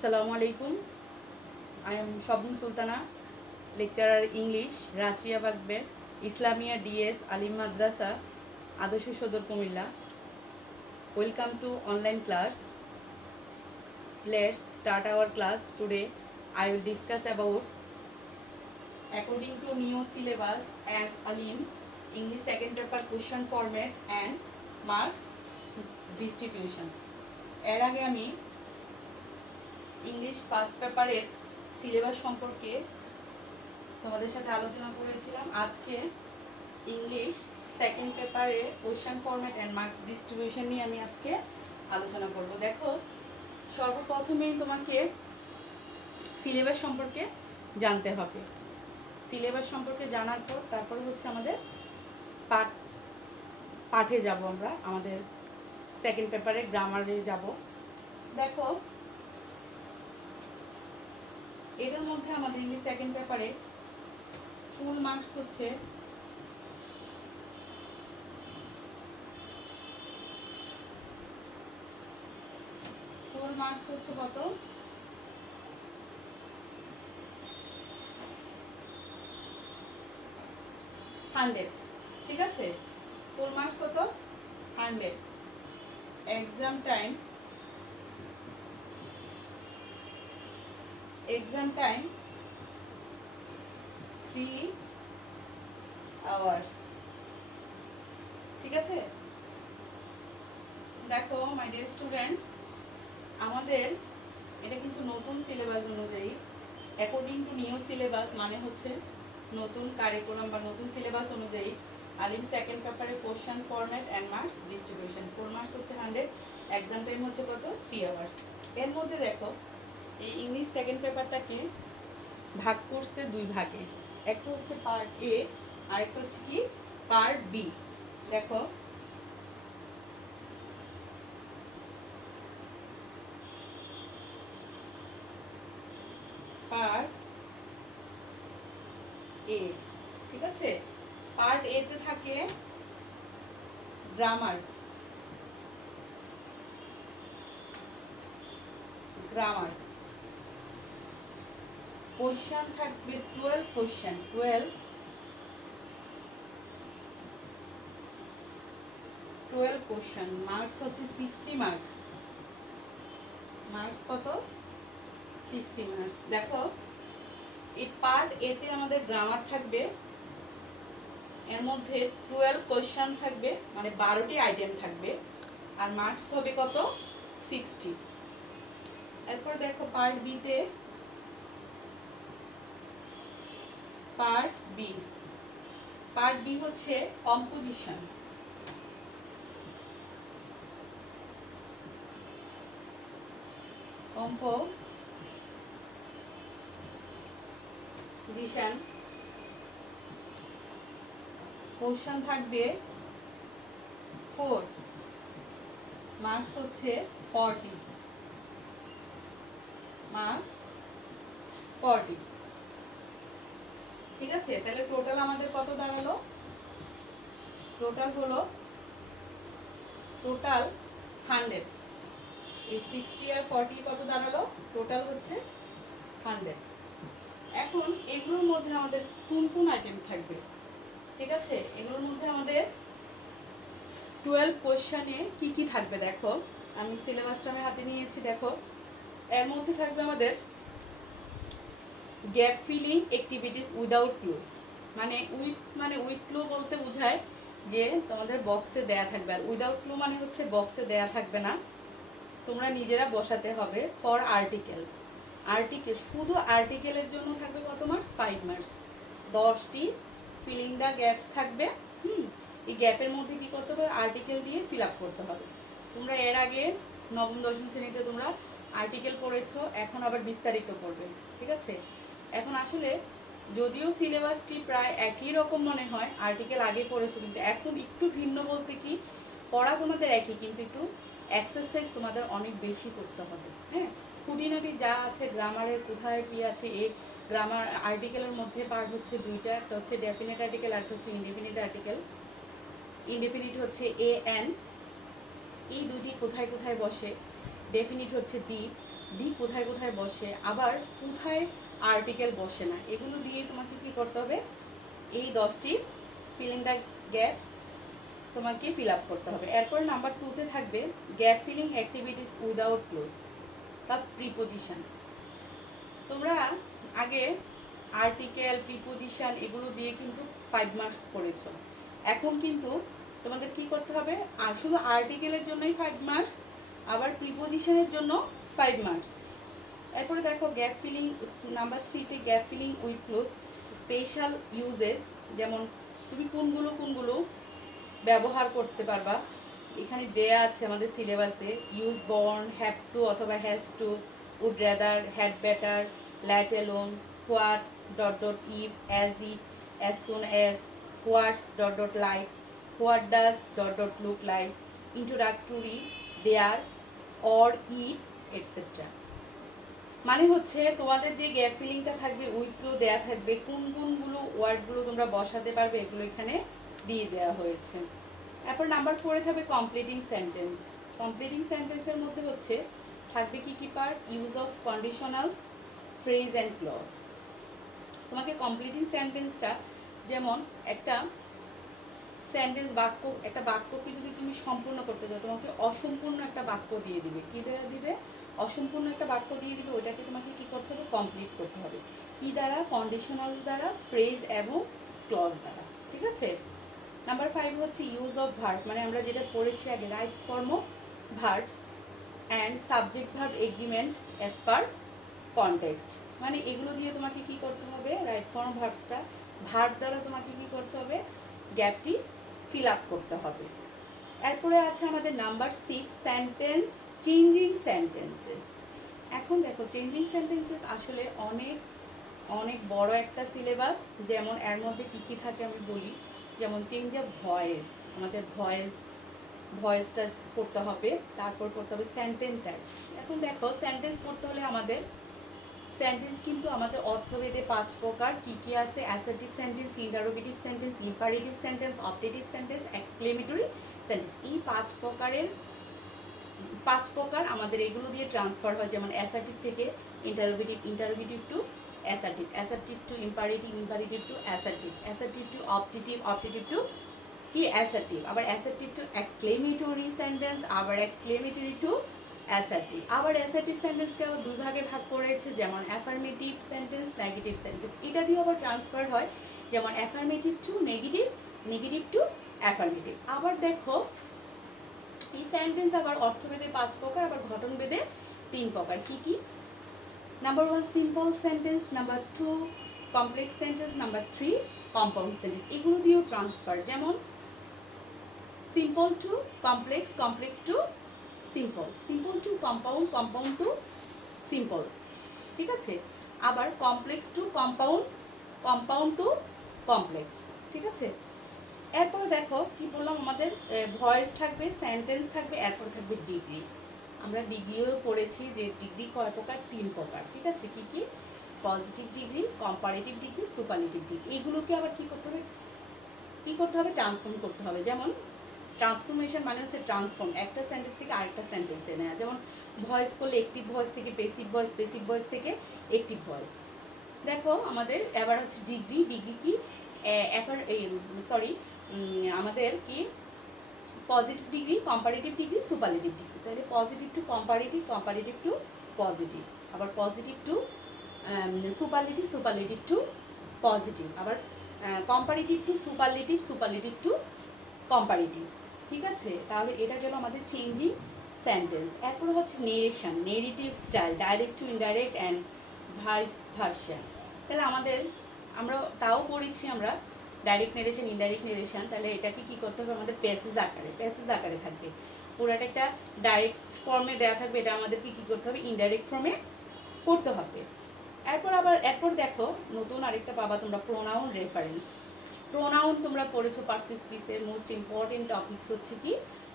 Assalamu alaikum. I am Shabnam Sultana, lecturer English, Rachia Bagbe, Islamia DS Alim Madrasa, Adoshu Shodor Kumilla. Welcome to online class. Let's start our class today. I will discuss about according to new syllabus and Alim English second paper question format and marks distribution. এর আগে আমি English first পেপারের syllabus সম্পর্কে তোমাদের সাথে আলোচনা করেছিলাম। আজকে ইংলিশ সেকেন্ড পেপারের question format and marks distribution নিয়ে আমি আজকে আলোচনা করব। দেখো, সর্বপ্রথমেই তোমাকে সিলেবাস সম্পর্কে জানতে হবে। সিলেবাস সম্পর্কে জানার পর তারপর হচ্ছে আমাদের পাঠে যাব, আমরা আমাদের সেকেন্ড পেপারে গ্রামারে যাব। দেখো, এটার মধ্যে আমাদের ইংলিশ সেকেন্ড পেপারে ফুল মার্কস হচ্ছে কত? 100। ঠিক আছে, ফুল মার্কস কত? 100। Exam time 3 hours. ঠিক আছে, দেখো মাই ডিয়ার স্টুডেন্টস, আমাদের এটা কিন্তু নতুন সিলেবাস অনুযায়ী, অ্যাকর্ডিং টু নিউ সিলেবাস মানে হচ্ছে নতুন কারিকুলাম বা নতুন সিলেবাস অনুযায়ী আলিম সেকেন্ড পেপারে question format and marks distribution. Full marks হচ্ছে 100, এক্সাম টাইম হচ্ছে কত? 3 আওয়ার্স। এর মধ্যে দেখো, এই ইংলিশ সেকেন্ড পেপারটাকে ভাগ করছে দুই ভাগে। একটা হচ্ছে পার্ট এ আর একটা হচ্ছে কি পার্ট বি। দেখো, পার্ট এ, ঠিক আছে, পার্ট এ তে থাকে গ্রামার, কোশ্চেন থাকবে 12 কোশ্চেন, 12 কোশ্চেন, মার্কস হচ্ছে 60 মার্কস। মার্কস কত? 60 মার্কস। দেখো, এই পার্ট এ তে আমাদের গ্রামার থাকবে, এর মধ্যে 12 কোশ্চেন থাকবে, মানে 12টি আইটেম থাকবে, আর মার্কস হবে কত? 60। এরপর দেখো পার্ট বি তে, পার্ট বি হচ্ছে কম্পোজিশন। কোশ্চেন থাকবে 4, মার্কস হচ্ছে 40। মার্কস 40। ঠিক আছে, তাহলে টোটাল আমাদের কত দাঁড়ালো? টোটাল হলো 100। এই 60 আর 40 কত দাঁড়ালো? টোটাল হচ্ছে 100। এখন এগুলোর মধ্যে আমাদের কোন কোন আইটেম থাকবে? ঠিক আছে, এগুলোর মধ্যে আমাদের 12 কোশ্চেনে কি কি থাকবে? দেখো, আমি সিলেবাসটা আমি হাতে নিয়েছি। দেখো, এর মধ্যে থাকবে আমাদের gap filling activities without clues. With clue বলতে বোঝায় যে তোমাদের বক্সে দেয়া থাকবে, আর উইদাউট ক্লু মানে হচ্ছে বক্সে দেয়া থাকবে না, তোমরা নিজেরা বসাতে হবে। ফর আর্টিকেল, শুধু আর্টিকেলের জন্য থাকবে কত মার্কস? 5 মার্কস। 10টি ফিলিং দ্য গ্যাপস থাকবে। এই গ্যাপের মধ্যে কি করতে হবে? আর্টিকেল দিয়ে ফিল আপ করতে হবে। তোমরা এর আগে নবম দশম শ্রেণীতে তোমরা আর্টিকেল পড়েছো, এখন আবার বিস্তারিত পড়বে। ঠিক আছে, এখন আসলে যদিও সিলেবাসটি প্রায় একই রকম মনে হয়, আর্টিকেল আগে পড়েছো, কিন্তু এখন একটু ভিন্ন বলতে কি, পড়া তোমাদের একই, কিন্তু একটু এক্সারসাইজ তোমাদের অনেক বেশি করতে হবে। হ্যাঁ, খুঁটিনাটি যা আছে, গ্রামারের কোথায় কী আছে, এই গ্রামার আর্টিকেলের মধ্যে পার্ট হচ্ছে দুইটা, একটা হচ্ছে ডেফিনিট আর্টিকেল আর একটা হচ্ছে ইনডেফিনিট আর্টিকেল। ইনডেফিনিট হচ্ছে এ এন, এই দুইটি কোথায় কোথায় বসে, ডেফিনিট হচ্ছে দি, ডি কোথায় কোথায় বসে, আবার কোথায় আর্টিকেল বসে না, এগুলো দিয়ে তোমাকে কি করতে হবে, এই 10টি ফিলিং দ্য গ্যাপস তোমাকে ফিল আপ করতে হবে। এরপর নাম্বার 2-তে থাকবে gap filling activities without close বা প্রিপোজিশন। তোমরা আগে আর্টিকেল, প্রিপোজিশন এগুলো দিয়ে কিন্তু 5 মার্কস পড়েছ। এখন কিন্তু তোমাদের কি করতে হবে, আর শুধু আর্টিকেলের জন্যই 5 মার্কস, আবার প্রিপোজিশনের জন্য 5 মার্কস। এরপরে দেখো গ্যাপ ফিলিং নাম্বার 3-তে gap filling with close special uses, যেমন তুমি কোনগুলো ব্যবহার করতে পারবা এখানে দেয়া আছে আমাদের সিলেবাসে। ইউজ বর্ন, হ্যাভ টু অথবা has to, would rather, had better, let alone, what dot dot if, as if, as soon as, what's dot dot like, what does dot dot look like, introductory, there, or, it, etcetera. মানে হচ্ছে তোমাদের যে gap ফিলিংটা থাকবে উইথগুলো দেয়া থাকবে, কোনগুলো ওয়ার্ডগুলো তোমরা বসাতে পারবে এগুলো এখানে দিয়ে দেওয়া হয়েছে। এরপর নাম্বার 4-এ থাকবে কমপ্লিটিং সেন্টেন্স। কমপ্লিটিং সেন্টেন্সের মধ্যে হচ্ছে থাকবে কি part, use of conditionals, phrase and clause. তোমাকে কমপ্লিটিং সেন্টেন্সটা, যেমন একটা সেন্টেন্স বাক্য, একটা বাক্যকে যদি তুমি সম্পূর্ণ করতে চাও তোমাকে অসম্পূর্ণ একটা বাক্য দিয়ে দিবে। কী দেওয়া দিবে, অসম্পূর্ণ একটা বাক্য দিয়ে দিবে, ওইটাকে তোমাকে কী করতে হবে, কমপ্লিট করতে হবে। কী দ্বারা, কন্ডিশনালস দ্বারা, ফ্রেজ এবং ক্লজ দ্বারা। ঠিক আছে। নাম্বার 5 হচ্ছে ইউজ অফ ভার্ব, মানে আমরা যেটা পড়েছি আগে, right form of verbs and subject verb agreement as per context. মানে এগুলো দিয়ে তোমাকে কি করতে হবে, রাইট ফর্ম ভার্বসটা ভার্ব দ্বারা তোমাকে কি করতে হবে, গ্যাপটি ফিল আপ করতে হবে। এরপরে আছে আমাদের নাম্বার 6 সেন্টেন্স চেঞ্জিং সেন্টেন্সেস। এখন দেখো চেঞ্জিং সেন্টেন্সেস আসলে অনেক অনেক বড় একটা সিলেবাস। যেমন এর মধ্যে কী থাকে আমি বলি, যেমন চেঞ্জ অফ ভয়েস, আমাদের ভয়েসটা পড়তে হবে, তারপর পড়তে হবে সেন্টেন্স টাইপস। এখন দেখো সেন্টেন্স পড়তে হলে আমাদের সেন্টেন্স কিন্তু আমাদের অর্থভেদে 5 প্রকার। কী আছে, assertive sentence, interrogative sentence, imperative sentence, objective sentence, exclamatory sentence. এই 5 প্রকার আমাদের এগুলো দিয়ে ট্রান্সফার হয়। যেমন অ্যাসার্টিভ থেকে interrogative, interrogative to assertive, assertive to imperative, imperative to assertive, assertive to objective, objective to কি অ্যাসার্টিভ, আবার অ্যাসার্টিভ টু এক্সক্লেমেটরি সেন্টেন্স, আবার এক্সক্লেমেটরি টু অ্যাসার্টিভ। আবার অ্যাসার্টিভ সেন্টেন্সকে আবার 2 ভাগে ভাগ করেছে, যেমন অ্যাফার্মেটিভ সেন্টেন্স, নেগেটিভ সেন্টেন্স। এটা দিয়ে আবার ট্রান্সফার হয়, যেমন affirmative two negative, negative two affirmative. আবার দেখো এই সেন্টেন্স আবার অর্থভেদে 5 প্রকার, আবার ঘটনভেদে 3 প্রকার। কি number 1 simple sentence, number 2 complex sentence, number 3 compound sentence. এগুলো দিয়েও ট্রান্সফার, যেমন simple to complex, complex to simple, simple to compound, compound to simple. ঠিক আছে। আবার complex to compound, compound to complex. ঠিক আছে। এরপর দেখো কি বললাম, আমাদের ভয়েস থাকবে, সেন্টেন্স থাকবে, এরপর থাকবে ডিগ্রি। আমরা ডিগ্রিও পড়েছি যে ডিগ্রি কয় প্রকার, 3 প্রকার। ঠিক আছে। কি positive degree, comparative degree, superlative degree. এগুলোকে আবার কি করতে হবে, ট্রান্সফর্ম করতে হবে। যেমন ট্রান্সফরমেশন মানে হচ্ছে ট্রান্সফর্ম, একটা সেন্টেন্স থেকে আরেকটা সেন্টেন্সে নেওয়া। যেমন ভয়েস করলে অ্যাক্টিভ ভয়েস থেকে পেসিভ ভয়েস, পেসিভ ভয়েস থেকে অ্যাক্টিভ ভয়েস। দেখো আমাদের এবার হচ্ছে ডিগ্রি কি আমাদের কি positive degree, comparative degree, superlative degree. তাহলে positive to comparative, comparative to positive, আবার positive to superlative, superlative to positive, আবার comparative to superlative, superlative to comparative. ঠিক আছে। তাহলে এটা গেল আমাদের চেঞ্জিং সেন্টেন্স। এরপর হচ্ছে narration, narrative style, direct two indirect and vice version. তাহলে আমরা তাও পড়েছি আমরা ডাইরেক্ট নেরেশন, ইনডাইরেক্ট নেরেশন। তাহলে এটাকে কি করতে হবে, আমাদের প্যাসেজ আকারে থাকবে। পুরাটা একটা ডাইরেক্ট ফর্মে দেওয়া থাকবে, এটা আমাদেরকে কি করতে হবে, ইনডাইরেক্ট ফর্মে করতে হবে। এরপর দেখো নতুন আরেকটা পাবা তোমরা, প্রোনাউন রেফারেন্স। প্রোনাউন তোমরা পড়েছো পার্সিস পিসে। মোস্ট ইম্পর্টেন্ট টপিকস হচ্ছে কি,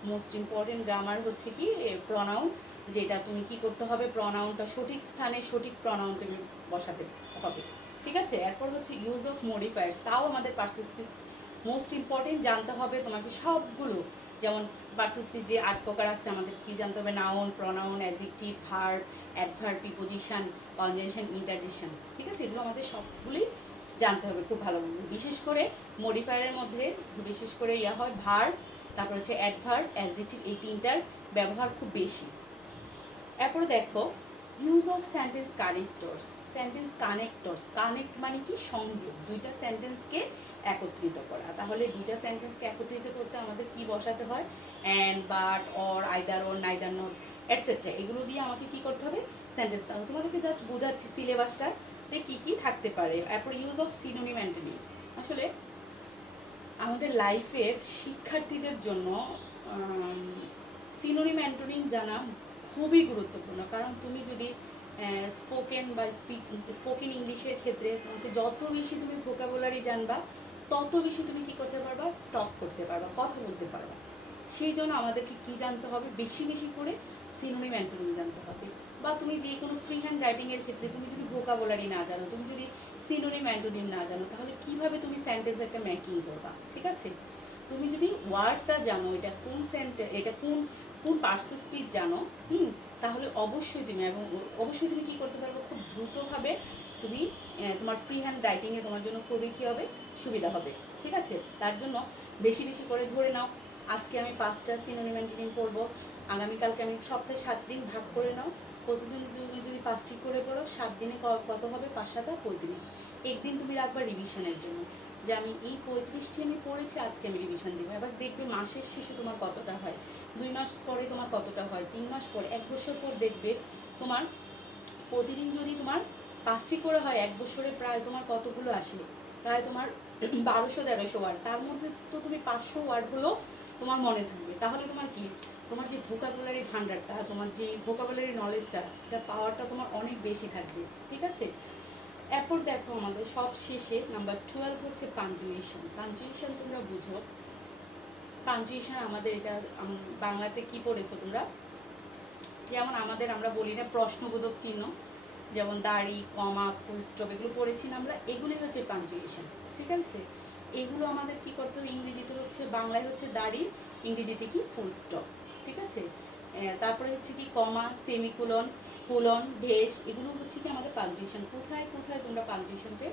মোস্ট ইম্পর্টেন্ট গ্রামার হচ্ছে কি প্রোনাউন, যেটা তুমি কি করতে হবে, প্রোনাউনটা সঠিক স্থানে সঠিক প্রোনাউন তুমি বসাতে হবে। ঠিক আছে। এরপর হচ্ছে ইউজ অফ মডিফায়ার্স, তাও আমাদের পার্সিস পিস মোস্ট ইম্পর্টেন্ট জানতে হবে তোমাকে। সবগুলো যেমন পার্টস অফ স্পিচ যে 8 প্রকার আছে আমাদের কি জানতে হবে, noun, pronoun, adjective, verb, adverb, preposition, conjunction, interjection, ঠিক আছে? এগুলো আমাদের সবগুলি জানতে হবে খুব ভালোভাবে। বিশেষ করে মডিফায়ারের মধ্যে বিশেষ করে হয় ভার্ব, তারপর হচ্ছে অ্যাডভার্ব, অ্যাডজেক্টিভ, এই তিনটার ব্যবহার খুব বেশি। এরপরে দেখো use of sentence connectors. Sentence connectors, connect মানে কি সংযোগ, দুইটা সেন্টেন্সকে একত্রিত করা। তাহলে দুইটা সেন্টেন্সকে একত্রিত করতে আমাদের কি বসাতে হয়, and, but, or, either, or, neither, not, etcetera, এগুলো দিয়ে আমাকে কি করতে হবে সেন্টেন্সটা। তোমাদেরকে জাস্ট বোঝাচ্ছি সিলেবাসটা কি কি থাকতে পারে। এরপর ইউজ অফ সিনোনিম অ্যান্টোনিম। আসলে আমাদের লাইফের শিক্ষার্থীদের জন্য সিনোনিম অ্যান্টোনিম জানা খুবই গুরুত্বপূর্ণ। কারণ তুমি যদি স্পোকেন বা স্পোকেন ইংলিশের ক্ষেত্রে তোমাকে যত বেশি তুমি ভোকাবুলারি জানবা, তত বেশি তুমি কি করতে পারবা, টক করতে পারবা, কথা বলতে পারবা। সেই জন্য আমাদেরকে কি জানতে হবে, বেশি বেশি করে সিনোনিম অ্যান্টোনিম জানতে হবে। বা তুমি যে কোনো ফ্রি হ্যান্ড রাইটিংয়ের ক্ষেত্রে তুমি যদি ভোকাবুলারি না জানো, তুমি যদি সিনোনিম অ্যান্টোনিম না জানো, তাহলে কিভাবে তুমি সেন্টেন্স একটা মেকিং করবা, ঠিক আছে? তুমি যদি ওয়ার্ডটা জানো, এটা কোন এটা কোন কোন পার্টস অফ স্পিচ জানো, তাহলে অবশ্যই তুমি অবশ্যই তুমি কী করতে পারবে, খুব দ্রুতভাবে তুমি তোমার ফ্রি হ্যান্ড রাইটিংয়ে তোমার জন্য খুবই কী হবে, সুবিধা হবে, ঠিক আছে? তার জন্য বেশি বেশি করে ধরে নাও, আজকে আমি 5টা সিনোনিম অ্যান্টোনিম পড়বো, আগামীকালকে আমি সপ্তাহে 7 দিন ভাগ করে নাও, প্রতিদিন তুমি যদি 5টি করে পড়ো, 7 দিনে কত হবে, 5 7 35। একদিন তুমি রাখবা রিভিশনের জন্য, যে আমি এই 35টি আমি পড়েছি, আজকে আমি রিভিশন দেবো। এবার দেখবে মাসের শেষে তোমার কতটা হয়, 2 মাস পরে তোমার কতটা হয়, 3 মাস পরে, 1 বছর পর দেখবে তোমার প্রতিদিন যদি তোমার 5টি করে হয়, 1 বছরে প্রায় তোমার কতগুলো আসে, প্রায় তোমার 1200-1300 ওয়ার্ড। তার মধ্যে তো তুমি 500 ওয়ার্ডগুলো তোমার মনে থাকবে। তাহলে তোমার কি, তোমার যে ভোকাবুলারি ভান্ডারটা, তোমার যে ভোকাবুলারি নলেজটা, এটা পাওয়ারটা তোমার অনেক বেশি থাকবে, ঠিক আছে? এরপর দেখো আমাদের সব শেষে নাম্বার 12 হচ্ছে পাঞ্চুয়েশন। পাঞ্চুয়েশন তোমরা বুঝো, পাঞ্চুয়েশন আমাদের এটা বাংলাতে কি পড়েছো তোমরা, যেমন আমরা বলি না প্রশ্নবোধক চিহ্ন, যেমন দাড়ি, কমা, ফুল স্টপ, এগুলো পড়েছি না আমরা, এগুলি হচ্ছে পাঞ্চুয়েশন, ঠিক আছে? এগুলো আমাদের কি করতে হবে, ইংরেজিতে হচ্ছে, বাংলায় হচ্ছে দাড়ি, ইংরেজিতে কি ফুল স্টপ, ঠিক আছে? তারপরে হচ্ছে কি কমা, সেমিকোলন, কোলন, ভেস, এগুলো হচ্ছে কি আমাদের পাঞ্চুয়েশন। কোথায় কোথায় তোমরা পাঞ্চুয়েশনকে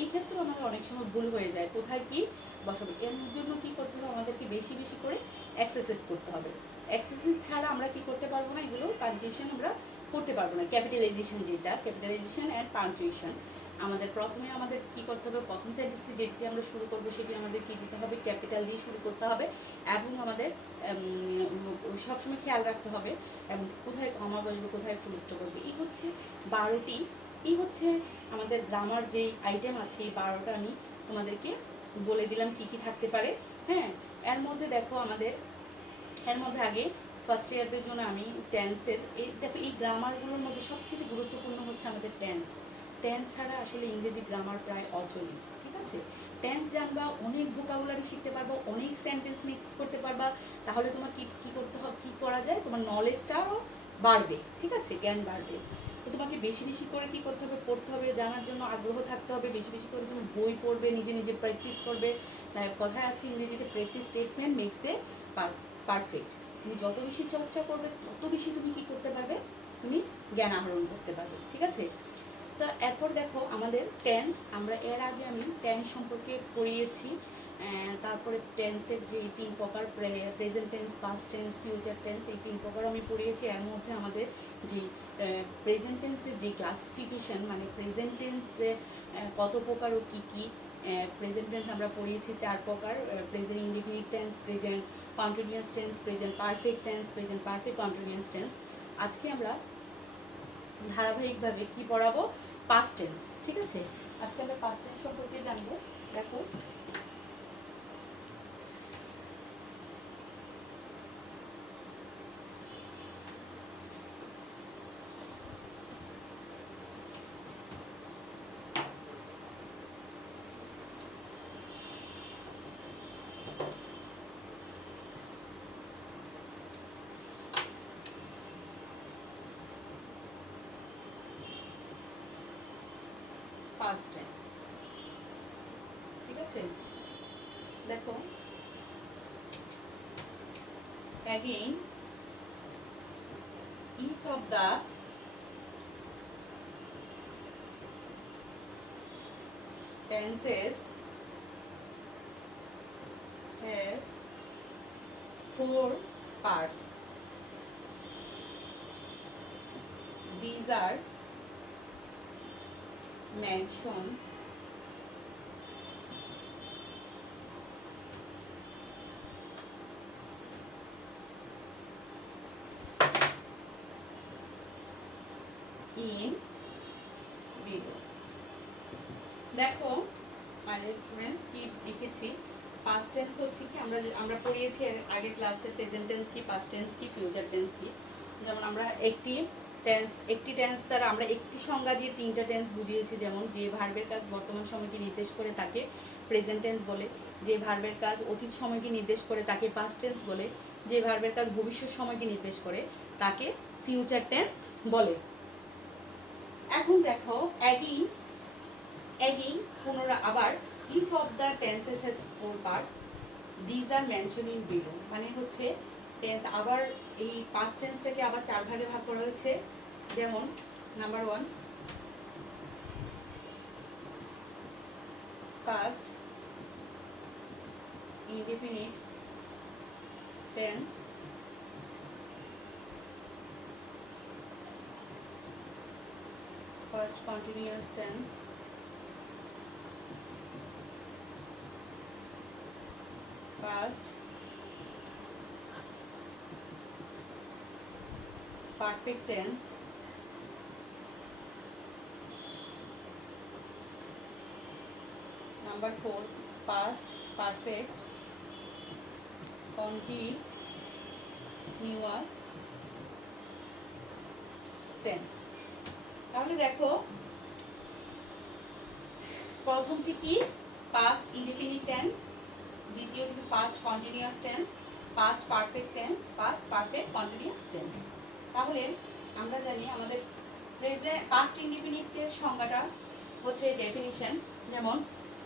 এই ক্ষেত্রেও আমাদের অনেক সময় ভুল হয়ে যায়, কোথায় কি বসাবে। এর জন্য কি করতে হবে, আমাদেরকে বেশি বেশি করে এক্সারসাইজ করতে হবে। এক্সারসাইজ ছাড়া আমরা কি করতে পারবো না, এগুলো পাঞ্চুয়েশন আমরা করতে পারবো না। ক্যাপিটালাইজেশন, যেটা ক্যাপিটালাইজেশন অ্যান্ড পাঞ্চুয়েশন, আমাদের আমাদের কি করতে হবে, প্রথম সেন্টেন্সে যেটি আমরা শুরু করবো সেটি আমাদের কি দিতে হবে, ক্যাপিটাল দিয়ে শুরু করতে হবে। এবং আমাদের সবসময় খেয়াল রাখতে হবে এবং কোথায় কমা বসবে, কোথায় ফুল স্টপ করবে। এই হচ্ছে 12টি, এই হচ্ছে আমাদের গ্রামার যেই আইটেম আছে, এই 12টা আমি তোমাদেরকে বলে দিলাম কি কি থাকতে পারে। হ্যাঁ, এর মধ্যে দেখো এর মধ্যে আগে ফার্স্ট ইয়ারদের জন্য আমি টেন্সের দেখো, এই গ্রামারগুলোর মধ্যে সবচেয়ে গুরুত্বপূর্ণ হচ্ছে আমাদের টেন্স। টেন্স ছাড়া আসলে ইংরেজি গ্রামার প্রায় অচলই, ঠিক আছে? টেন্স জানবা, অনেক ভোকাবুলারি শিখতে পারবো, অনেক সেন্টেন্স মেক করতে পারবা। তাহলে তোমার কি করতে হবে, কি করা যায়, তোমার নলেজটাও বাড়বে, ঠিক আছে? জ্ঞান বাড়বে। তো তোমাকে বেশি বেশি করে কি করতে হবে, পড়তে হবে, জানার জন্য আগ্রহ থাকতে হবে, বেশি বেশি করে তুমি বই পড়বে, নিজে নিজে প্র্যাকটিস করবে। কথায় আছে ইংরেজিতে, practice statement makes a perfect. তুমি যত বেশি চর্চা করবে, তত বেশি তুমি কি করতে পারবে, তুমি জ্ঞান আহরণ করতে পারবে, ঠিক আছে? তো এরপর দেখো আমাদের টেন্স, আমরা এর আগে আমি টেন্স সম্পর্কে পড়িয়েছি। তারপরে টেন্সের যে 3 প্রকার, present tense, past tense, future tense, এই 3 প্রকার আমি পড়িয়েছি। এর মধ্যে আমাদের যে প্রেজেন্ট টেন্সের যে ক্লাসিফিকেশন, মানে প্রেজেন্ট টেন্সে কত প্রকার ও কী কী, প্রেজেন্ট টেন্স আমরা পড়িয়েছি 4 প্রকার, present indefinite tense, present continuous tense, present perfect tense, present perfect continuous tense. আজকে আমরা ধারাবাহিকভাবে কি পড়াবো, পাস্ট টেন্স, ঠিক আছে? আজকে আমরা পাস্ট টেন্স সম্পর্কে জানবো। দেখো পাস্ট টেন্স, ঠিক আছে? দেখো again each of the tenses has 4 parts. These are mentioned in below. দেখো মানে স্টুডেন্টস কি লিখেছি, পাস্ট টেন্স হচ্ছে কি আমরা পড়িয়েছি আগের ক্লাসে প্রেজেন্ট টেন্স কি, পাস্ট টেন্স কি, ফিউচার টেন্স কি। যেমন আমরা একটি টেন্স দ্বারা আমরা একটি সংজ্ঞা দিয়ে 3টা টেন্স বুঝিয়েছি। যেমন যে ভার্বের কাজ বর্তমান সময়কে নির্দেশ করে তাকে প্রেজেন্ট টেন্স বলে, যে ভার্বের কাজ অতীত সময়কে নির্দেশ করে তাকে পাস্ট টেন্স বলে, যে ভার্বের কাজ ভবিষ্যৎ সময়কে নির্দেশ করে তাকে ফিউচার টেন্স বলে। এখন দেখো again পুনরায় আবার each of the tenses has 4 parts. These are mentioned in below. মানে হচ্ছে টেন্স আবার এই পাস্ট টেন্সটাকে আবার 4 ভাগে ভাগ করা হয়েছে। যেমন number 1 past indefinite tense, past continuous tense, past perfect tense, number 4 past perfect continuous tense. তাহলে দেখো প্রথমটি কি পাস্ট ইনডিফিনিট টেন্স, দ্বিতীয়টি past continuous tense, past perfect tense, past perfect continuous tense. তাহলে আমরা জানি আমাদের পাস্ট ইনডিফিনিটের সংজ্ঞাটা হচ্ছে ডেফিনিশন। যেমন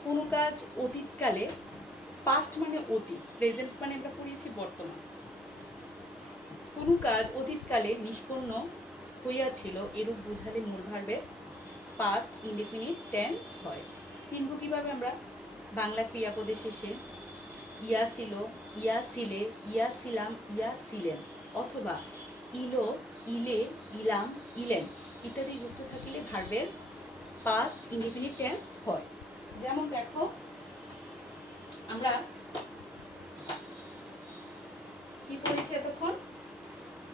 কোনো কাজ অতীতকালে, পাস্ট মানে অতীত, প্রেজেন্ট মানে আমরা পড়িয়েছি বর্তমান, কোনো কাজ অতীতকালে নিষ্পন্ন হইয়াছিল এরূপ বুঝালে মূল ভার্বের পাস্ট ইনডিফিনিট টেন্স হয়। কিনবো কীভাবে আমরা, বাংলা ক্রিয়াপদের শেষে ইয়া ছিল, ইয়া ছিলে, ইয়া ছিলাম, ইয়া ছিলেন, অথবা ইলো, ইলে, ইলাম, ইলেন ইত্যাদি যুক্ত থাকিলে ভার্বের পাস্ট ইনডিফিনিট টেন্স হয়। যেমন দেখো আমরা কি পড়েছি এতক্ষণ,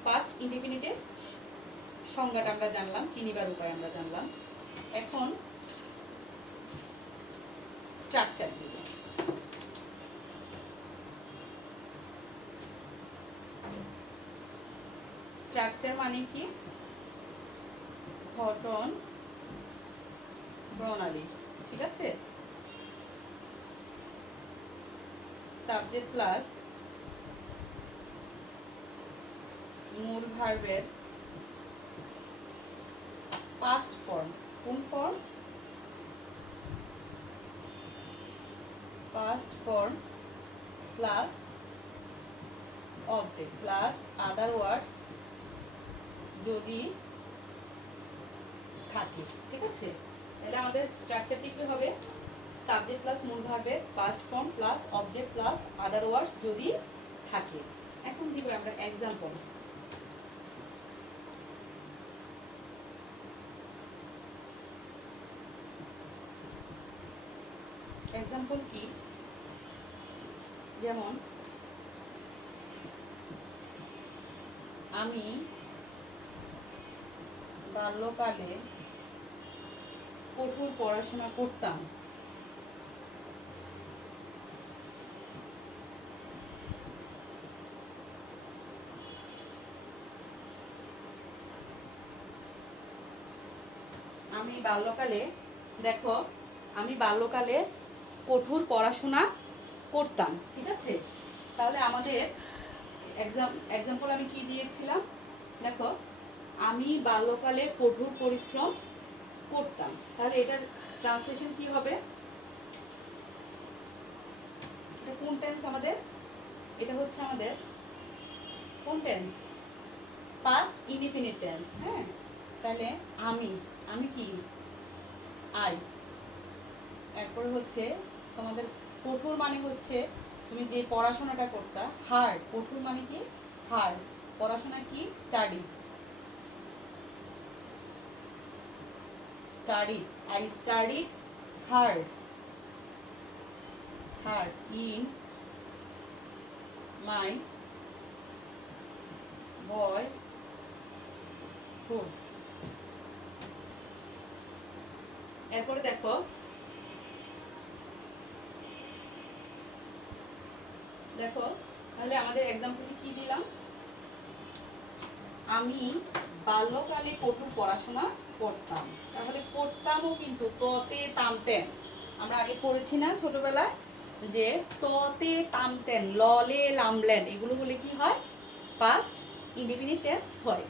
পাস্ট ইনডিফিনিটের সংজ্ঞাটা আমরা জানলাম, চিনিবার উপায় আমরা জানলাম। এখন স্ট্রাকচার দিব। স্ট্রাকচার মানে কি, গঠন প্রণালী, ঠিক আছে। সাবজেক্ট প্লাস মূল ভার্বের পাস্ট ফর্ম, কোন form, past form plus object plus other words যদি থাকে, ঠিক আছে। তাহলে আমাদের স্ট্রাকচারটি কি হবে, সাবজেক্ট প্লাস মূল ভার্বের past form plus object plus other words যদি থাকে। এখন দিব আমরা এক্সাম্পল। এক্সাম্পল কি, যেমন আমি বাল্যকালে কঠোর পড়াশোনা করতাম। আমি বাল্যকালে, দেখো আমি বাল্যকালে কঠোর পড়াশোনা করতাম, ঠিক আছে। তাহলে আমাদের এক্সাম্পল আমি কি দিয়েছিলাম, দেখো আমি বাল্যকালে কঠোর পরিশ্রম করতাম। তাহলে এটার ট্রান্সলেশন কি হবে, এটা কোন টেন্স আমাদের, এটা হচ্ছে আমাদের কোন টেন্স? Past indefinite tense. হ্যাঁ, তাহলে আমি, আমি কি? আই। এরপরে হচ্ছে তোমাদের কঠোর মানে হচ্ছে তুমি যে পড়াশোনাটা করতা, হার্ড। কঠোর মানে কি? হার্ড। পড়াশোনা কি? Study. Study, I study hard. Hard in my boyhood. এরপরে দেখো, দেখো তাহলে আমাদের এক্সাম্পলে কি দিলাম? আমি বাল্যকালে কঠোর পড়াশোনা করতাম। তাহলে করতামও কিন্তু ততে তামতেন, আমরা আগে পড়েছি না ছোটবেলায়, যে ততে তামতেন, ললে লামলেন, এগুলো হলে কি হয়? পাস্ট ইনডিফিনিট টেন্স হয়।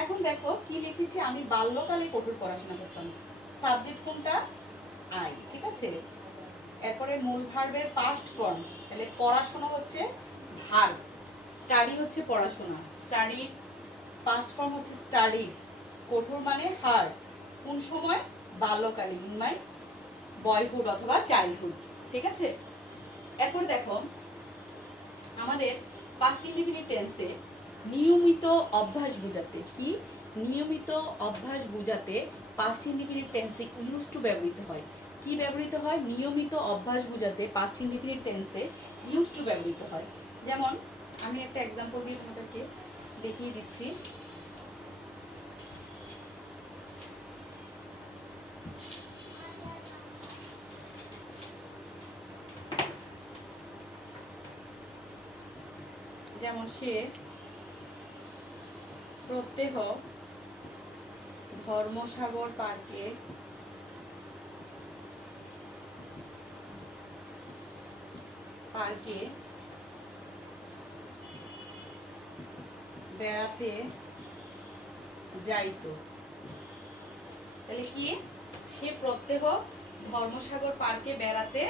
এখন দেখো কি লিখেছি, আমি বাল্যকালে কঠোর পড়াশোনা করতাম। সাবজেক্ট কোনটা? আই, ঠিক আছে। এরপরে মূল ভার্বের পাস্ট ফর্ম, তাহলে পড়াশোনা হচ্ছে ভার্ব, স্টাডি হচ্ছে পড়াশোনা, স্টাডি পাস্ট ফর্ম হচ্ছে স্টাডি। কঠোর মানে হার্ড, কোন সময়? বাল্যকালে, ইন মাই বয়হুড অথবা চাইল্ডহুড, ঠিক আছে। এরপর দেখো আমাদের পাস্ট ইনডিফিনিট টেন্সে নিয়মিত অভ্যাস বোঝাতে, কি? নিয়মিত অভ্যাস বোঝাতে পাস্ট ইনডিফিনিট টেন্সে ইউজ টু ব্যবহৃত হয়। কি ব্যবহৃত হয়? নিয়মিত অভ্যাস বোঝাতে পাস্ট ইনডিফিনিট টেন্সে ইউজ টু ব্যবহৃত হয়। যেমন আমি একটা এক্সাম্পল দিয়ে তোমাদেরকে দেখিয়ে দিচ্ছি। যেমন সে প্রত্যহ ধর্মসাগর পার্কে বেড়াতে যাইতো। তাহলে কি? সে প্রত্যহ ধর্মসাগর পার্কে বেড়াতে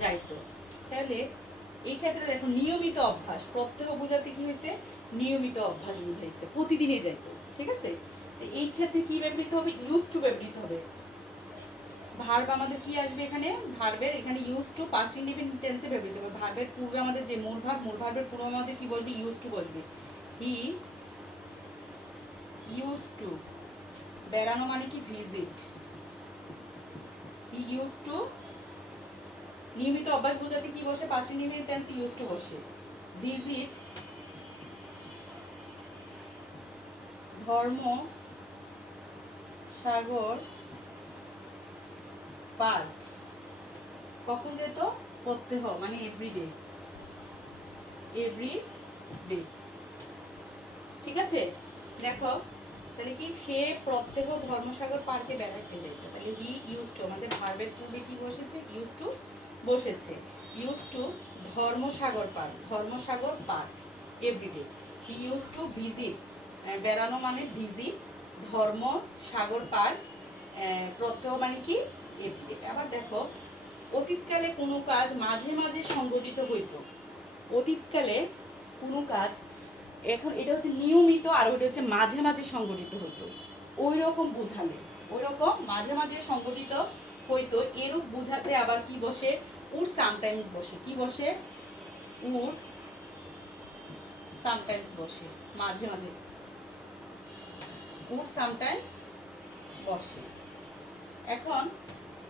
যাইতো। তাহলে এই ক্ষেত্রে দেখো নিয়মিত অভ্যাস, প্রত্যহ বোঝাতে কি হয়েছে? নিয়মিত অভ্যাস বুঝাইছে, প্রতিদিনই যাইতো, ঠিক আছে। এই ক্ষেত্রে কি ব্যবহৃত হবে? ইউজ টু ব্যবহৃত হবে। ভার্ব আমাদের কি আসবে এখানে? ভার্বের এখানে ইউজ টু পাস্ট ইনডিফিনিট টেন্সে ব্যবহৃত হবে। ভার্বের পূর্বে আমাদের যে মূল ভার্ব, মূল ভার্বের পূর্বে আমাদের কি বলবে? ইউজ টু বলবে। হি ইউজ টু, বেড়ানো মানে কি? ভিজিট। হি ইউজ টু, নিয়মিত অভ্যাস বোঝাতে কি বসে? পাস্ট ইনডিফিনিট টেন্সে ইউজ টু বসে। ভিজিট ধর্ম সাগর পার্ক। কখন যেত? প্রত্যহ মানে এভরিডে, এভরিডে, ঠিক আছে। দেখো তাহলে কি? সে প্রত্যহ ধর্মসাগর পার্কে বেড়াতে যেত। তাহলে হি ইউজ টু, আমাদের ভার্বের পূর্বে কি বসেছে? ইউজ টু বসেছে। Use to Dharmasagar park, Dharmasagar park everyday. He use to visit, বেড়ানো মানে ভিজিট, ধর্ম সাগর পার্ক, প্রত্যহ মানে কি? এভরিডে। আবার দেখো অতীতকালে কোনো কাজ মাঝে মাঝে সংগঠিত হইত। অতীতকালে কোনো কাজ, এখন এটা হচ্ছে নিয়মিত আর ওটা হচ্ছে মাঝে মাঝে সংগঠিত হতো। ওই রকম বুঝালে, ওই রকম মাঝে মাঝে সংগঠিত হইতো, এরূপ বুঝাতে আবার কি বসে? উড সামটাইমস বসে। কি বসে? উড সামটাইমস বসে, মাঝে মাঝে উড সামটাইমস বসে। এখন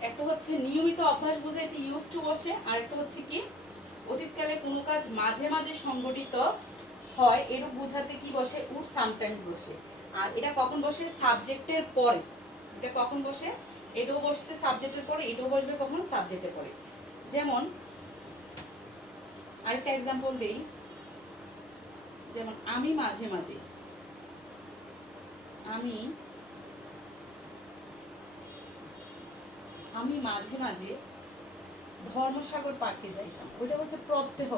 একটা হচ্ছে নিয়মিত অভ্যাস বোঝাইতে ইউজ টু বসে, আর একটা হচ্ছে কি? অতীতকালে কোনো কাজ মাঝে মাঝে সংগঠিত হয়, এরূপ বোঝাতে কি বসে? উড সামটাইমস বসে। আর এটা কখন বসে? সাবজেক্টের পরে। এটা কখন বসে? এটাও বসছে সাবজেক্টের পরে, এটাও বসবে কখন? সাবজেক্টের পরে। যেমন আরেকটা এক্সাম্পল দেই, যেমন আমি মাঝে মাঝে, আমি মাঝে মাঝে ধর্মসাগর পার্কে যাইতাম। ওইটা হচ্ছে প্রত্যহ,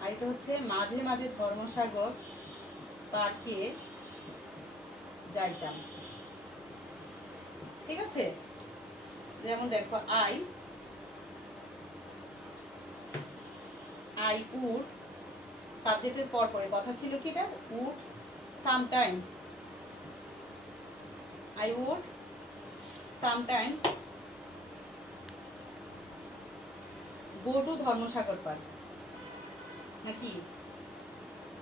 আর এটা হচ্ছে মাঝে মাঝে ধর্মসাগর পার্কে যাইতাম, ঠিক আছে। যেমন দেখো আই উড সাবজেক্টের পর পরে কথা ছিল কি এটা would sometimes, I would sometimes go to Dharmasagar park, নাকি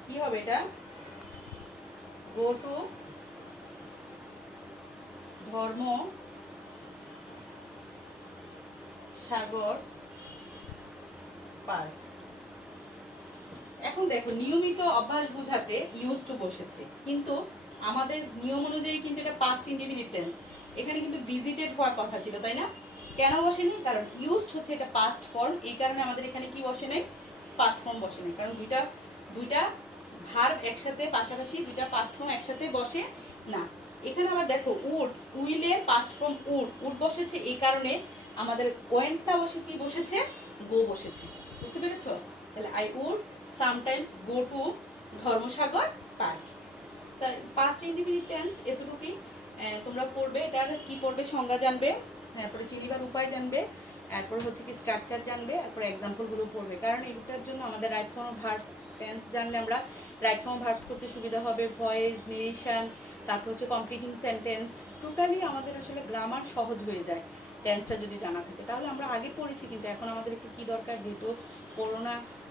কি হবে এটা? গো টু ধর্ম সাগর পার্ক। এখন দেখো নিয়মিত অভ্যাস বোঝাতে ইউজ টু বসেছে, কিন্তু আমাদের নিয়ম অনুযায়ী কিন্তু এটা পাস্ট ইনডিফিনিট টেন্স, এখানে কিন্তু ভিজিটেড হওয়ার কথা ছিল, তাই না? কেন বসেনি? কারণ ইউজড হচ্ছে এটা পাস্ট ফর্ম, এই কারণে আমাদের এখানে কি বসে নাই? পাস্ট ফর্ম বসে নাই, কারণ দুইটা ভার্ব একসাথে পাশাপাশি দুইটা পাস্ট ফর্ম একসাথে বসে না। এখানে আবার দেখো উড, উইলের পাস্ট ফর্ম উড, উড বসেছে এই কারণে আমাদের ওয়েনটা বসে কি বসেছে? গো বসেছে। বুঝতে পেরেছো? তাহলে I would sometimes go to Dharmasagar park. তাই পাস্ট ইনডিফিনিট টেন্স এতটুকুই তোমরা পড়বে। এটার কি পড়বে? সংজ্ঞা জানবে, তারপরে চিনিবার উপায় জানবে, এরপর হচ্ছে কি স্ট্রাকচার জানবে, তারপরে এক্সাম্পলগুলো পড়বে। কারণ এটার জন্য আমাদের রাইট ফর্ম ভার্বস টেন্স জানলে আমরা রাইট ফর্ম ভার্বস করতে সুবিধা হবে, ভয়েস নেরেশন, তারপর হচ্ছে কমপ্লিটিং সেন্টেন্স, টোটালি আমাদের আসলে গ্রামার সহজ হয়ে যায় টেন্সটা যদি জানা থাকে। তাহলে আমরা আগে পড়েছি, কিন্তু এখন আমাদের একটু কী দরকার, যেহেতু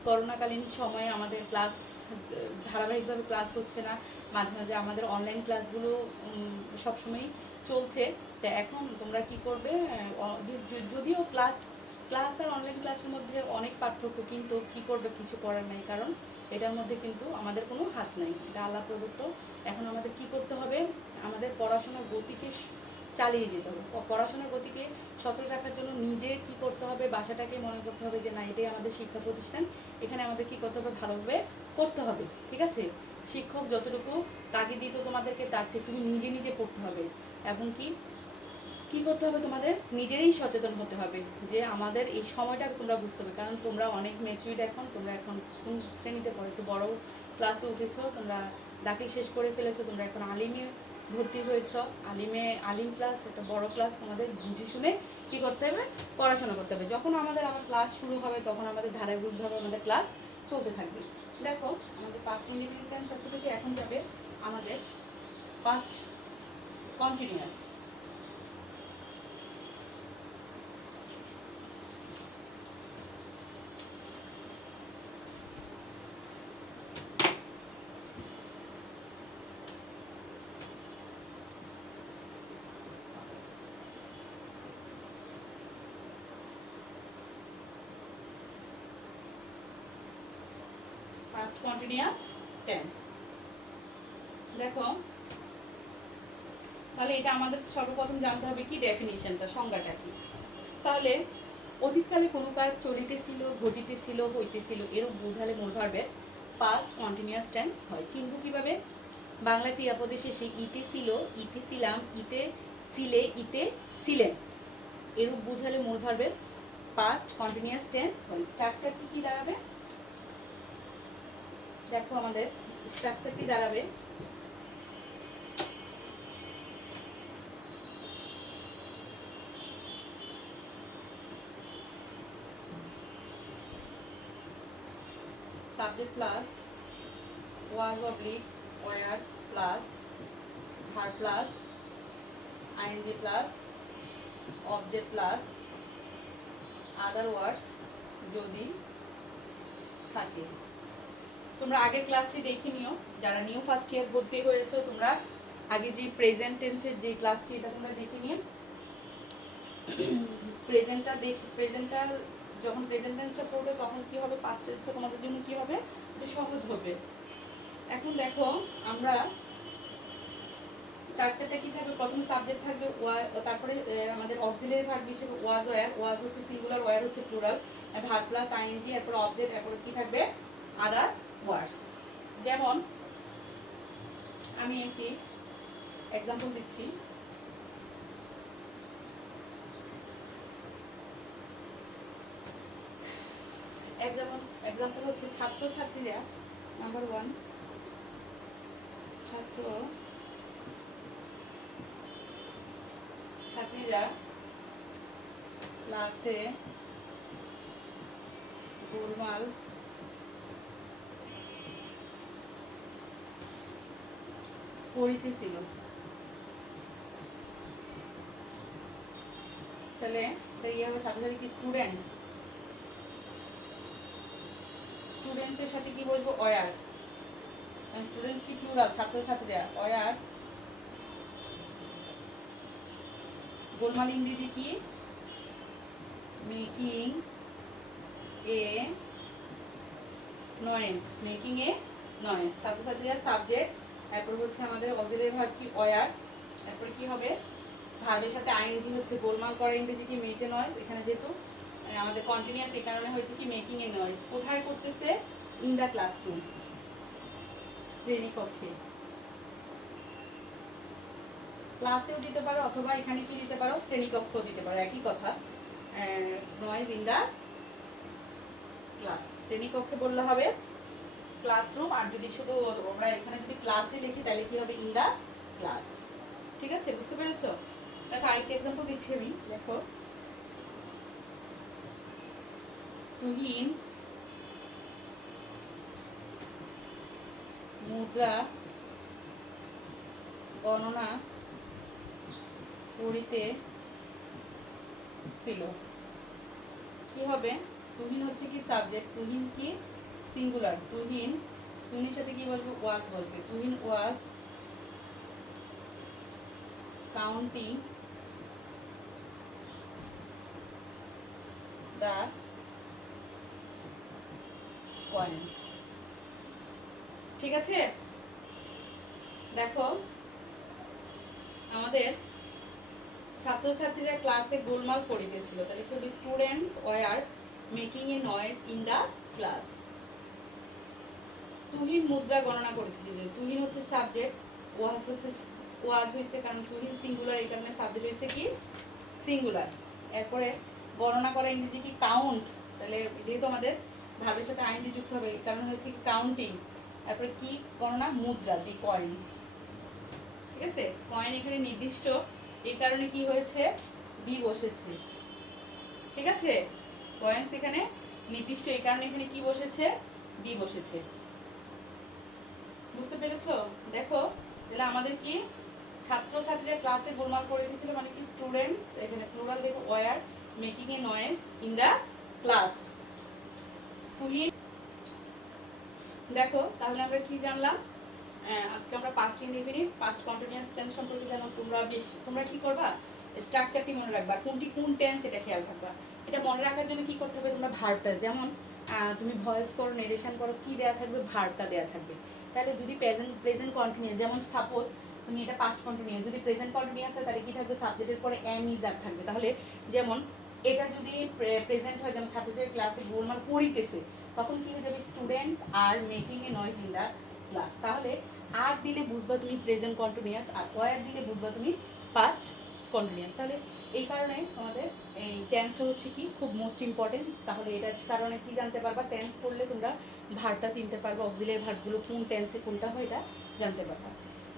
করোনাকালীন সময়ে আমাদের ক্লাস ধারাবাহিকভাবে ক্লাস হচ্ছে না, মাঝে মাঝে আমাদের অনলাইন ক্লাসগুলো সবসময়ই চলছে। তো এখন তোমরা কি করবে, যদিও ক্লাস আর অনলাইন ক্লাসের মধ্যে অনেক পার্থক্য, কিন্তু কি করবে, কিছু করার নেই, কারণ এটার মধ্যে কিন্তু আমাদের কোনো হাত নেই, এটা আল্লাহ প্রদত্ত। এখন আমাদের কি করতে হবে? আমাদের পড়াশোনার গতিকে চালিয়ে যেতে হবে। পড়াশোনার গতিকে সচল রাখার জন্য নিজে কি করতে হবে? বাসাটাকে মনে করতে হবে যে না, এটাই আমাদের শিক্ষা প্রতিষ্ঠান, এখানে আমাদের কি করতে হবে? ভালোভাবে করতে হবে, ঠিক আছে? শিক্ষক যতটুকু তাগিদ দিত তোমাদেরকে, তার চেয়ে তুমি নিজে নিজে পড়তে হবে, এবং কি করতে হবে? তোমাদের নিজেরই সচেতন হতে হবে যে আমাদের এই সময়টা তোমরা বুঝতে হবে, কারণ তোমরা অনেক ম্যাচুইড, তোমরা এখন কোন শ্রেণীতে পড়ো? একটু বড় ক্লাসে উঠেছো, তোমরা দাখিল শেষ করে ফেলেছো, তোমরা এখন আলিমে ভর্তি হয়েছ, আলিম ক্লাস, একটা বড় ক্লাস, তোমাদের বুঝে শুনে কী করতে হবে? পড়াশোনা করতে হবে। যখন আমাদের আবার ক্লাস শুরু হবে, তখন আমাদের ধারাবাহিকভাবে আমাদের ক্লাস চলতে থাকবে। দেখো আমাদের পাস্ট ইনডিফিনিট টেন্স থেকে এখন যাবে আমাদের past continuous. Past continuous tense দেখো, তাহলে এটা আমাদের সর্বপ্রথম জানতে হবে কি ডেফিনিশনটা, সংজ্ঞাটা কি। তাহলে অতীতকালে কোনো কাজ চলিতেছিল, ঘটিতেছিল, হইতেছিল, এরূপ বোঝালে মূল ভার্বের পাস্ট কন্টিনিউয়াস টেন্স হয়। চিনব কিভাবে? বাংলা ক্রিয়াপদে শেষে ইতে ছিল, ইতে ছিলাম, ইতে ছিলে, ইতে ছিলেন, এরূপ বোঝালে মূল ভার্বের পাস্ট কন্টিনিউয়াস টেন্স হয়। স্ট্রাকচারটি কি দাঁড়াবে? দেখো আমাদের স্ট্রাকচারটি দাঁড়াবে subject plus was oblique were plus verb plus ING plus object plus other words যদি থাকে। তোমরা আগের ক্লাসটি দেখে নিও, যারা নিউ ফার্স্ট ইয়ার ভর্তি হয়েছো, তোমরা আগে যে প্রেজেন্ট টেন্সের যে ক্লাসটি, এটা তোমরা দেখে নিও। প্রেজেন্টটা যখন প্রেজেন্ট টেন্সটা পড়বে, তখন কি হবে? পাস্ট টেন্সটা তোমাদের জন্য কি হবে? এটা সহজ হবে। এখন দেখো আমরা স্ট্রাকচারটা কি থাকবে? প্রথমে সাবজেক্ট থাকবে, তারপরে আমাদের অক্সিলারি ভার্ব হিসেবে ওয়াজ ওয়্যার, ওয়াজ হচ্ছে সিঙ্গুলার, ওয়্যার হচ্ছে প্লুরাল, ভার্ব প্লাস আইএনজি, এরপর অবজেক্ট, এরপর কি থাকবে? আদার ওয়ার্ডস। যেমন আমি একটি এক্সাম্পল দিচ্ছি। এক্সাম্পল হচ্ছে ছাত্রছাত্রীরা, নাম্বার 1, ছাত্রীরা ক্লাসে গোলমাল পড়িতেছিল। তাহলে ইয়ে হবে সাথে সাথে কি স্টুডেন্টস, স্টুডেন্টসের সাথে কি বলবো ওয়ার, স্টুডেন্টস কি প্লুরাল, ছাত্রছাত্রীরা, ওয়ার গোলমাল ইংরেজি কি making a noise, making a noise, ছাত্রছাত্রীরা সাবজেক্ট, তারপর হচ্ছে আমাদের অক্সিলারি ভার্ব কি ওয়ার, তারপর কি হবে ভার্বের সাথে আইএনজি হচ্ছে গোলমাল করা ইংরেজি কি মেক এ নয়েজ, এখানে যেহেতু আমাদের কন্টিনিউয়াস এই কারণে হয়েছে কি মেকিং এ নয়েজ। কোথায় করতেছে? ইন দ্য ক্লাসরুম, শ্রেণীকক্ষে। ক্লাসেও দিতে পারো অথবা এখানে কি দিতে পারো শ্রেণীকক্ষ দিতে পারো, একই কথা। নয়েজ ইন দ্য ক্লাস, শ্রেণীকক্ষে বললে হবে ক্লাসরুম, আর যদি শুধু আমরা এখানে যদি ক্লাসে লিখি তাহলে কি হবে ইন দ্য ক্লাস। ঠিক আছে, বুঝতে পেরেছো? দেখো আরেকটা এক্সাম্পল দিচ্ছি আমি, দেখো তুহিন মুদ্রা গণনা করিতে ছিল। কি হবে? তুহিন হচ্ছে কি সাবজেক্ট, তুহিন কি সিঙ্গুলার, তুহিন, তুহিনের সাথে কি বলবো ওয়াজ বলবে, তুহিন ওয়াজ কাউন্টিং দ্য কয়েন্স। ঠিক আছে, দেখো আমাদের ছাত্রছাত্রীরা ক্লাসে গোলমাল করিতেছিল, তাহলে কি হবে students were making a noise in the class. Tuhin মুদ্রা গণনা করিতেছিল, তুহিন হচ্ছে সাবজেক্ট, ওয়াজ হচ্ছে ওয়াজ হয়েছে কারণ তুহিন সিঙ্গুলার, এই কারণে সাবজেক্ট হয়েছে কি সিঙ্গুলার। এরপরে গণনা করা ইংরেজি কি কাউন্ট, তাহলে যেহেতু আমাদের ভার্বের সাথে আইনটি যুক্ত হবে এই কারণে হচ্ছে কি কাউন্টিং। তারপরে কি গণনা মুদ্রা, দি কয়েন্স। ঠিক আছে, কয়েন এখানে নির্দিষ্ট এই কারণে কি হয়েছে বি বসেছে। ঠিক আছে, কয়েন্স এখানে নির্দিষ্ট এই কারণে এখানে কি বসেছে বি বসেছে। বুঝতে পেরেছো? দেখো তাহলে আমাদের কি ছাত্রছাত্রীরা ক্লাসে গোলমাল করে দিয়েছিল মানে কি স্টুডেন্টস, এখানে প্লুরাল দেখো war making a noise in the class. Tuhin, দেখো তাহলে আমরা কি জানলাম আজকে আমরা past indefinite past continuous tense সম্পর্কে জানো। তোমরা কি করবা স্ট্রাকচারটি মনে রাখবা, কোনটি কোন টেন্স এটা খেয়াল রাখবা। এটা মনে রাখার জন্য কি করতে হবে তোমরা ভার্বটা, যেমন তুমি ভয়েস করো নেরেশন করো কি দেয়া থাকবে ভার্বটা দেয়া থাকবে। তাহলে যদি প্রেজেন্ট কন্টিনিউয়াস, যেমন সাপোজ তুমি এটা পাস্ট কন্টিনিউয়াস, যদি প্রেজেন্ট কন্টিনিউয়াস হয় তাহলে কি থাকবে সাবজেক্টের পরে এম ইজ আর থাকবে। তাহলে যেমন এটা যদি প্রেজেন্ট হয়, যেমন ছাত্রদের ক্লাসে গোলমাল করিতেছে, তখন কি হয়ে যাবে students are making a noise in the class. তাহলে আর দিলে বুঝবা তুমি প্রেজেন্ট কন্টিনিউয়াস, আর ওয়ার দিলে বুঝবা তুমি পাস্ট কন্টিনিউয়াস। তাহলে এই কারণে আমাদের এই টেন্সটা হচ্ছে কি খুব মোস্ট ইম্পর্টেন্ট। তাহলে এটার কারণে কি জানতে পারবা, টেন্স পড়লে তোমরা ভার্বটা চিনতে পারবা, অক্সিলারি ভার্বগুলো কোন টেন্সে কোনটা হয় এটা জানতে পারবা।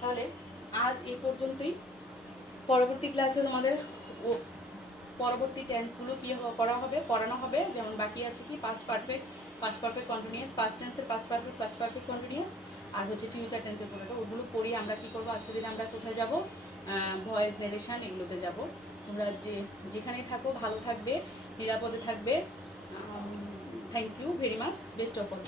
তাহলে আজ এই পর্যন্তই। পরবর্তী ক্লাসে তোমাদের পরবর্তী টেন্সগুলো কি করা হবে, পড়ানো হবে। যেমন বাকি আছে কি পাস্ট পারফেক্ট কন্টিনিউয়াস, পাস্ট টেন্সের পাস্ট পারফেক্ট কন্টিনিউয়াস, আর হচ্ছে ফিউচার টেন্সের পড়বে। ওগুলো পড়ি আমরা কি করবো আজকে দিন আমরা কোথায় যাব, ভয়েস নেরেশন এগুলোতে যাব। তোমরা যেখানেই থাকো ভালো থাকবে, নিরাপদে থাকবে। Thank you very much, best of all.